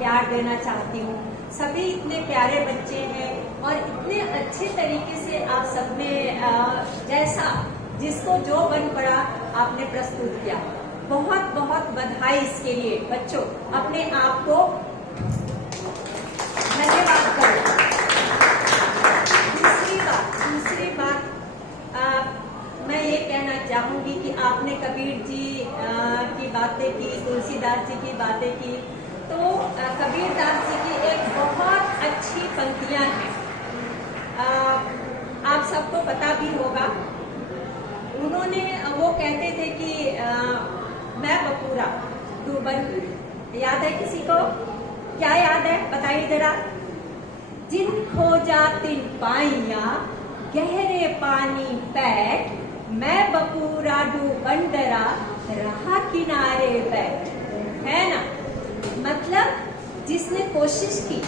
प्यार देना चाहती हूँ। सभी इतने प्यारे बच्चे हैं और इतने अच्छे तरीके से आप सबने जैसा जिसको जो बन पड़ा आपने प्रस्तुत किया। बहुत बहुत बधाई इसके लिए। बच्चों अपने आप को धन्यवाद करो। दूसरी बात मैं ये कहना चाहूंगी कि आपने कबीर जी की बातें की, तुलसीदास जी की बातें की, तो कबीरदास जी की एक बहुत अच्छी पंक्तियां हैं। आप सबको पता भी होगा, उन्होंने वो कहते थे कि मैं बपूरा डूबन, याद है किसी को? क्या याद है बताइए जरा। जिन खोजा तिन पाइया गहरे पानी पैठ, मैं बपूरा डूबन डरा रहा किनारे बैठ। है ना? मतलब जिसने कोशिश की,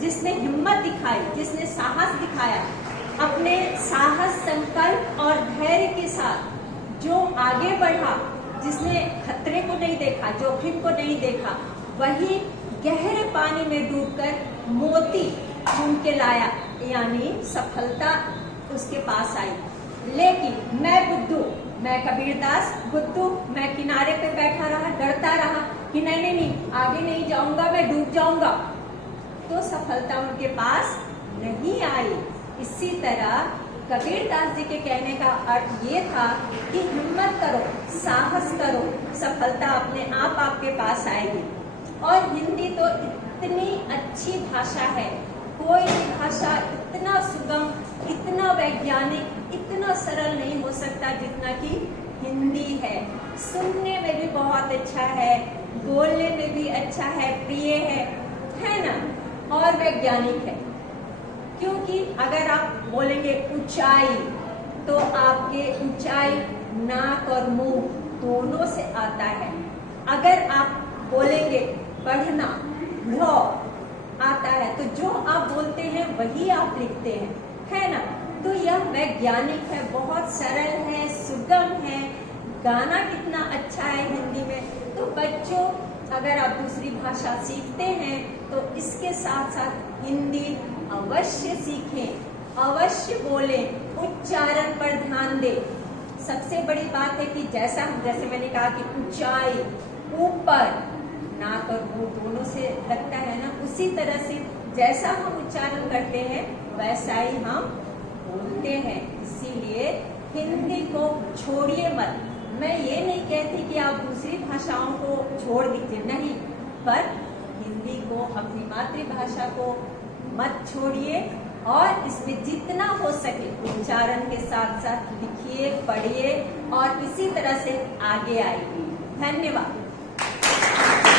जिसने हिम्मत दिखाई, जिसने साहस दिखाया, अपने साहस, संकल्प और धैर्य के साथ जो आगे बढ़ा, जिसने खतरे को नहीं देखा, जोखिम को नहीं देखा, वही गहरे पानी में डूबकर मोती चुन के लाया, यानी सफलता उसके पास आई। लेकिन मैं बुद्धू, मैं कबीरदास बुद्धू, मैं किनारे पे बैठा रहा, डरता रहा कि नहीं आगे नहीं जाऊंगा, मैं डूब जाऊंगा, तो सफलता उनके पास नहीं आई। इसी तरह कबीरदास जी के कहने का अर्थ ये था कि हिम्मत करो, साहस करो, सफलता अपने आप आपके पास आएगी। और हिंदी तो इतनी अच्छी भाषा है, कोई भी भाषा इतना सुगम, इतना वैज्ञानिक, इतना सरल नहीं हो सकता जितना कि हिंदी है। सुनने में भी बहुत अच्छा है, बोलने में भी अच्छा है, प्रिय है ना? और वैज्ञानिक है, क्योंकि अगर आप बोलेंगे ऊंचाई, तो आपके ऊंचाई नाक और मुंह दोनों से आता है। अगर आप बोलेंगे पढ़ना, ढ आता है, तो जो आप बोलते हैं वही आप लिखते हैं, है ना? तो यह वैज्ञानिक है, बहुत सरल है, सुगम है। गाना कितना अच्छा है हिंदी में। तो बच्चों अगर आप दूसरी भाषा सीखते हैं तो इसके साथ साथ हिंदी अवश्य सीखें, अवश्य बोलें, उच्चारण पर ध्यान दें। सबसे बड़ी बात है कि जैसे मैंने कहा कि ऊंचाई, ऊपर, नाक और मुंह दोनों से लगता है ना, उसी तरह से जैसा हम उच्चारण करते हैं वैसा ही हम बोलते हैं। इसीलिए हिंदी को छोड़िए मत। मैं ये नहीं कहती कि आप दूसरी भाषाओं को छोड़ दीजिए, नहीं, पर हिंदी को, अपनी मातृभाषा को मत छोड़िए और इसमें जितना हो सके उच्चारण के साथ साथ लिखिए, पढ़िए और इसी तरह से आगे आइए। धन्यवाद।